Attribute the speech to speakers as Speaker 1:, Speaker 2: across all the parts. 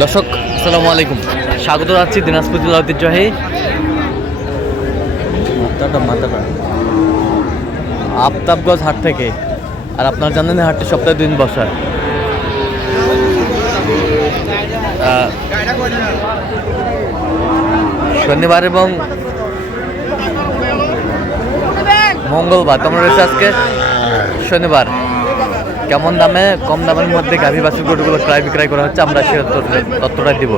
Speaker 1: দর্শক, আসসালামু আলাইকুম। স্বাগত জানাচ্ছি দিনাজপুর জেলা ঐতিহ্যবাহী মাথাটা আফতাবগঞ্জ হাট থেকে, আর আপনার জানেন হাটটি সপ্তাহে দিন বসায় শনিবার এবং মঙ্গলবার, তোমরা রয়েছে আজকে শনিবার। কেমন দামে কম দামের মধ্যে গাভী বাছুর গরুগুলো ক্রয় বিক্রয় করা হচ্ছে আমরা সে তথ্য- তথ্যটা দিব।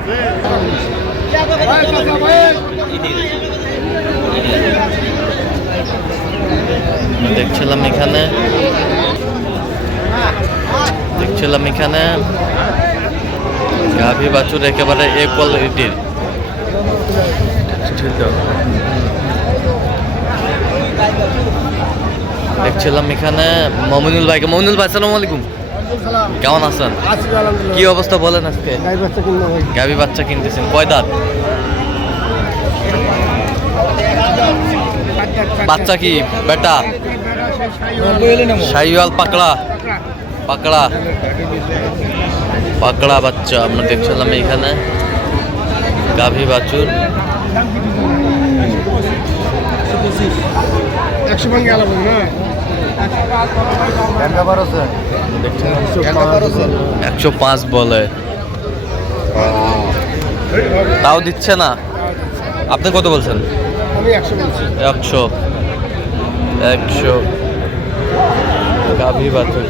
Speaker 1: দেখছিলাম এখানে। দেখছিলাম এখানে। গাভী বাছুর একেবারে এ কোয়ালিটির দেখছিলাম এখানে মমিনুল ভাইকে। মমিনুল ভাই সালাম আলাইকুম। কেমন আছেন? কি অবস্থা বলেন আজকে? গাভী বাচ্চা কিনতেছেন। কয় দাঁত? বাচ্চা কি? বেটা? শাহিওয়াল পাকড়া। পাকড়া। পাকড়া বাচ্চা আমরা দেখছিলাম এখানে। গাভী বাছুর।
Speaker 2: একশো ভাঙ্গে আলাদা না?
Speaker 1: একশো পাঁচ বলে। তাও দিচ্ছে না। আপনি কত বলছেন?
Speaker 2: একশো
Speaker 1: একশো। গাভী বাছুর।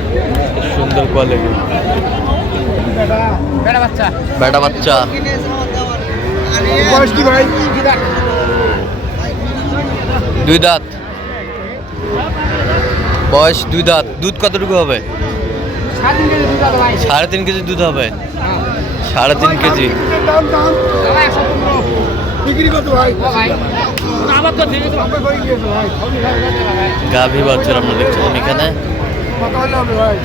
Speaker 1: সুন্দর কোয়ালিটি
Speaker 2: বেড়া বাচ্চা।
Speaker 1: বেটা বাচ্চা।
Speaker 2: বয়স কি ভাই?
Speaker 1: দুই দাঁত। বয়স দুই দাঁত। দুধ কতটুকু হবে? সাড়ে তিন কেজি দুধ হবে। সাড়ে তিন কেজি। গাভী বাছুর আমরা দেখছিলাম এখানে
Speaker 2: কত হলে হবে ভাই।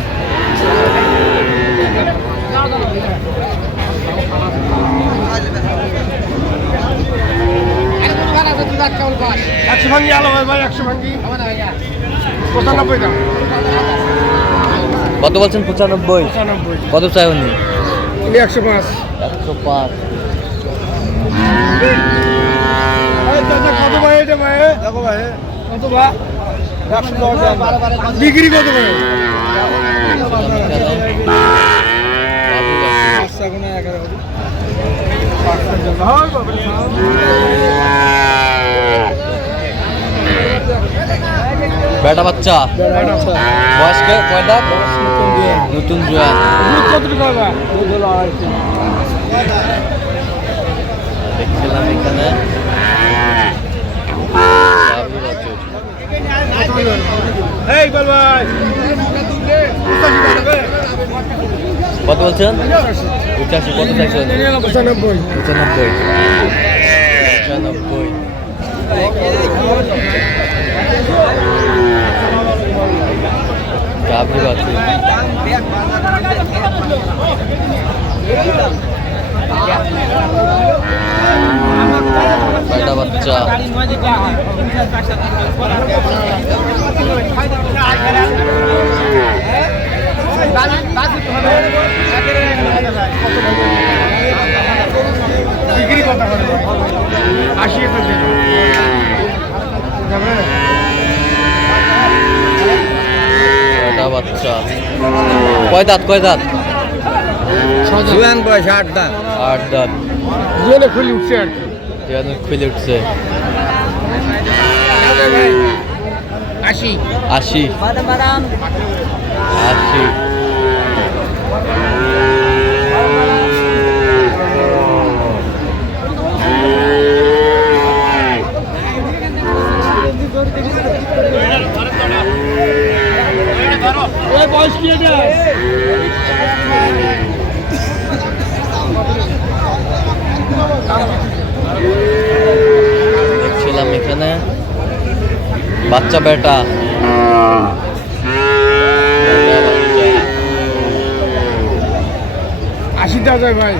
Speaker 2: একশো ভাঙ্গি আলো ভাই একশো ভাঙ্গি। পঁচানব্বই দাম।
Speaker 1: কত বলছেন? পঁচানব্বই। কত চাই উনি?
Speaker 2: উনি একশো পাঁচ।
Speaker 1: একশো পাঁচ।
Speaker 2: কত ভাই এটা ভাই? দেখো ভাই। কত ভাই? একশো দশ ডিগ্রি কত ভাই?
Speaker 1: বেটা বাচ্চা। বয়স কে- কয় দাঁত নতুন জোয়ান দেখছিলাম এখানে। কত বলছেন? পঁচাশি কত চাইছেন?
Speaker 2: পঁচানব্বই।
Speaker 1: পঁচানব্বই। পঁচানব্বই গাভী বাছুর বেটা বাচ্চা? কয় দাঁত কয় দাঁত?
Speaker 2: জুয়ান বয়স আট দান
Speaker 1: আট দাঁত।
Speaker 2: জুয়ানে খুলি উঠছে আর কি।
Speaker 1: যেন খুলে উঠছে।
Speaker 2: আশি।
Speaker 1: আশি। আশি।
Speaker 2: কি এটা
Speaker 1: দেখছিলাম এখানে বাচ্চা বেটা। আশিটা
Speaker 2: আশি যায় ভাই।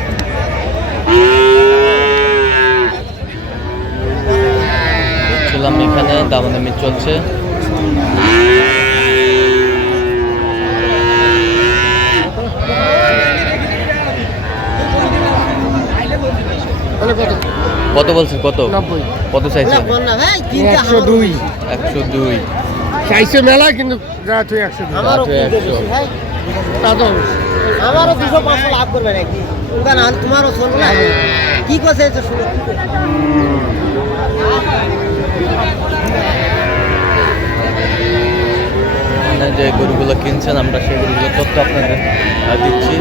Speaker 1: ছিলাম এখানে দামাদামি চলছে
Speaker 2: তাহলে কত
Speaker 1: কত বলছেন? কত? কত চাইছেন?
Speaker 2: একশো দুই।
Speaker 1: একশো দুই।
Speaker 2: চাইছে মেলা কিন্তু
Speaker 1: আমারও
Speaker 3: দুশো পাঁচশো লাভ করবে নাকি? তোমারও চলবে না? কি করছে এটা শুনো?
Speaker 1: যে গরুগুলো কিনছেন আমরা সেই গরুগুলো তথ্য আপনাদের দিচ্ছি।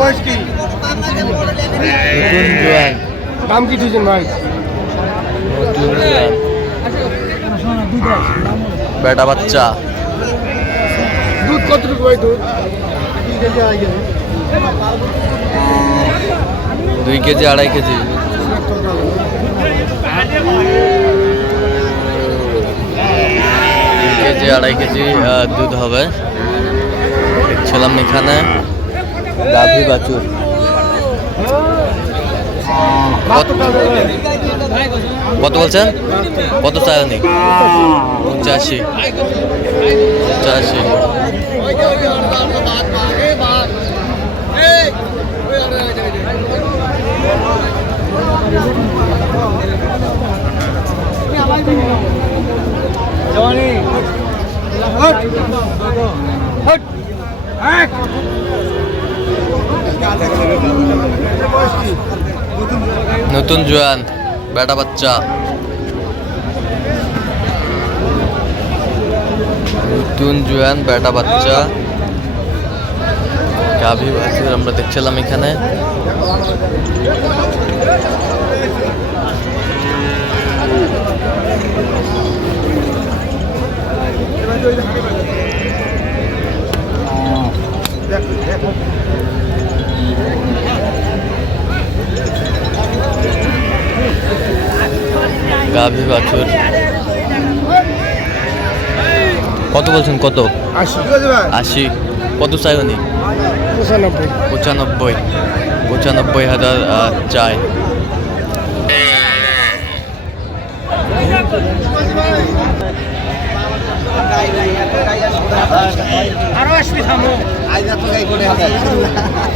Speaker 2: বয়স কি? দাম কি দিয়েছেন ভাই?
Speaker 1: বেটা বাচ্চা।
Speaker 2: দুধ কতটুকু ভাই দুধ?
Speaker 1: দুই কেজি আড়াই কেজি। দুই কেজি আড়াই কেজি দুধ হবে। দেখছিলাম এখানে। গাভী বাছুর। কত বলছেন? কত চাইনি পঁচাশি। পঁচাশি। নতুন জোয়ান বেটা বাচ্চা। নতুন জোয়ান বেটা বাচ্চা। গাভী বাছুর আমরা দেখছিলাম এখানে। বাছুর। কত বলছেন? কত?
Speaker 2: আশি।
Speaker 1: কত চাই উনি?
Speaker 2: পঁচানব্বই।
Speaker 1: পঁচানব্বই। হাজার চাই।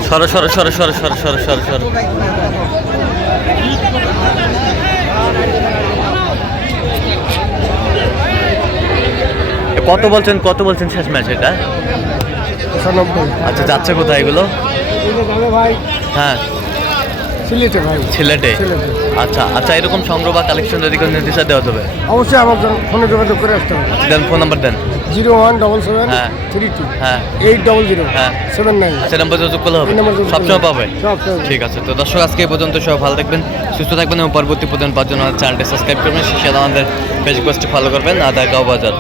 Speaker 1: সর সর সর সর সরো সরো সরো সরো। কত বলছেন কত বলছেন শেষ ম্যাচ এটা? আচ্ছা যাচ্ছে কোথায় এগুলো? হ্যাঁ।
Speaker 2: সিলেটে ভাই।
Speaker 1: সিলেটে?
Speaker 2: সিলেটে।
Speaker 1: আচ্ছা আচ্ছা এরকম সংগ্রহ বা কালেকশন যদি কোনো নির্দেশা দেওয়া যাবে?
Speaker 2: অবশ্যই আমার ফোনে যোগাযোগ করে আসতে হবে।
Speaker 1: দেন ফোন নাম্বার দেন।
Speaker 2: জিরো ওয়ান ডবল সেভেন
Speaker 1: হ্যাঁ।
Speaker 2: Three two.
Speaker 1: হ্যাঁ।
Speaker 2: Eight double zero.
Speaker 1: হ্যাঁ।
Speaker 2: Seven nine.
Speaker 1: আচ্ছা নাম্বার যোগাযোগ করলে হবে? সবসময় পাবে। ঠিক আছে তো দর্শক আজকে এই পর্যন্ত সব ভালো থাকবেন সুস্থ থাকবেন এবং পরবর্তী প্রতিদিন পাওয়ার জন্য চ্যানেলটি সাবস্ক্রাইব করবেন সেই আমাদের ফেসবুক পেজটি ফলো করবেন। আদার গাঁও বাজার